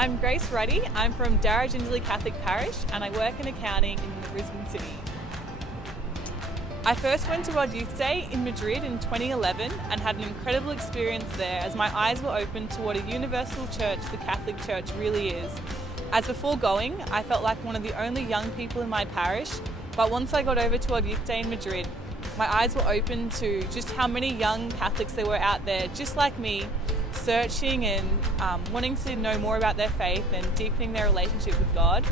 I'm Grace Rutty. I'm from Darra Catholic Parish and I work in accounting in Brisbane City. I first went to World Youth Day in Madrid in 2011 and had an incredible experience there as my eyes were opened to what a universal church the Catholic Church really is. As before going, I felt like one of the only young people in my parish, but once I got over to World Youth Day in Madrid, my eyes were open to just how many young Catholics there were out there, just like me, searching and wanting to know more about their faith and deepening their relationship with God.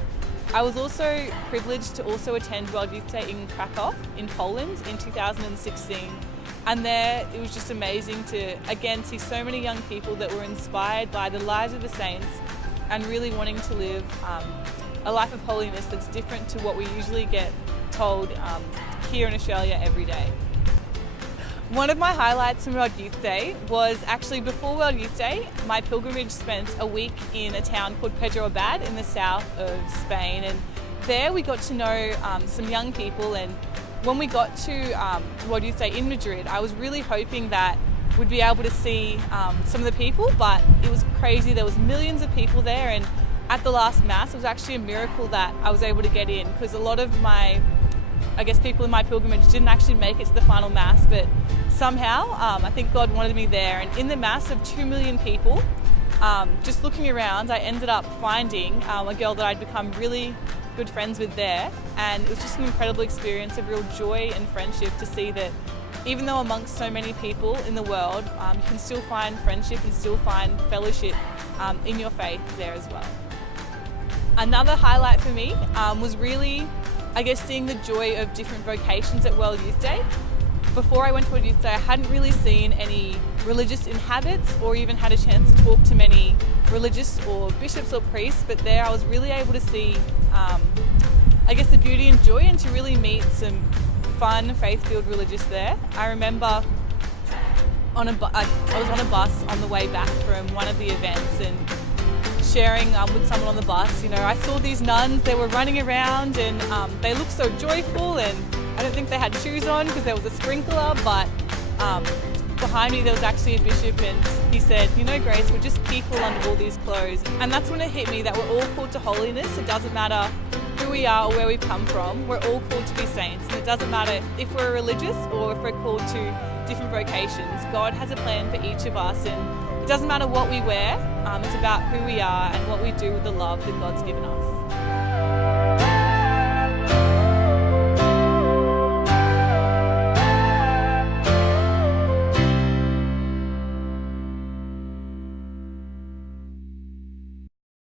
I was also privileged to also attend World Youth Day in Krakow in Poland in 2016, and there it was just amazing to again see so many young people that were inspired by the lives of the saints and really wanting to live a life of holiness that's different to what we usually get told here in Australia every day. One of my highlights from World Youth Day was actually before World Youth Day, my pilgrimage spent a week in a town called Pedro Abad in the south of Spain, and there we got to know some young people. And when we got to World Youth Day in Madrid, I was really hoping that we'd be able to see some of the people, but it was crazy. There was millions of people there, and at the last Mass, it was actually a miracle that I was able to get in, because a lot of people in my pilgrimage didn't actually make it to the final Mass, but somehow I think God wanted me there. And in the Mass of 2 million people, just looking around, I ended up finding a girl that I'd become really good friends with there, and it was just an incredible experience of real joy and friendship to see that even though amongst so many people in the world, you can still find friendship and still find fellowship in your faith there as well. Another highlight for me was really, seeing the joy of different vocations at World Youth Day. Before I went to World Youth Day, I hadn't really seen any religious inhabits or even had a chance to talk to many religious or bishops or priests, but there I was really able to see, the beauty and joy and to really meet some fun, faith-filled religious there. I remember I was on a bus on the way back from one of the events and sharing with someone on the bus, I saw these nuns, they were running around and they looked so joyful, and I don't think they had shoes on because there was a sprinkler, but behind me there was actually a bishop, and he said, Grace, we're just people under all these clothes. And that's when it hit me that we're all called to holiness. It doesn't matter who we are or where we've come from, we're all called to be saints. And it doesn't matter if we're religious or if we're called to different vocations. God has a plan for each of us, and it doesn't matter what we wear, it's about who we are and what we do with the love that God's given us.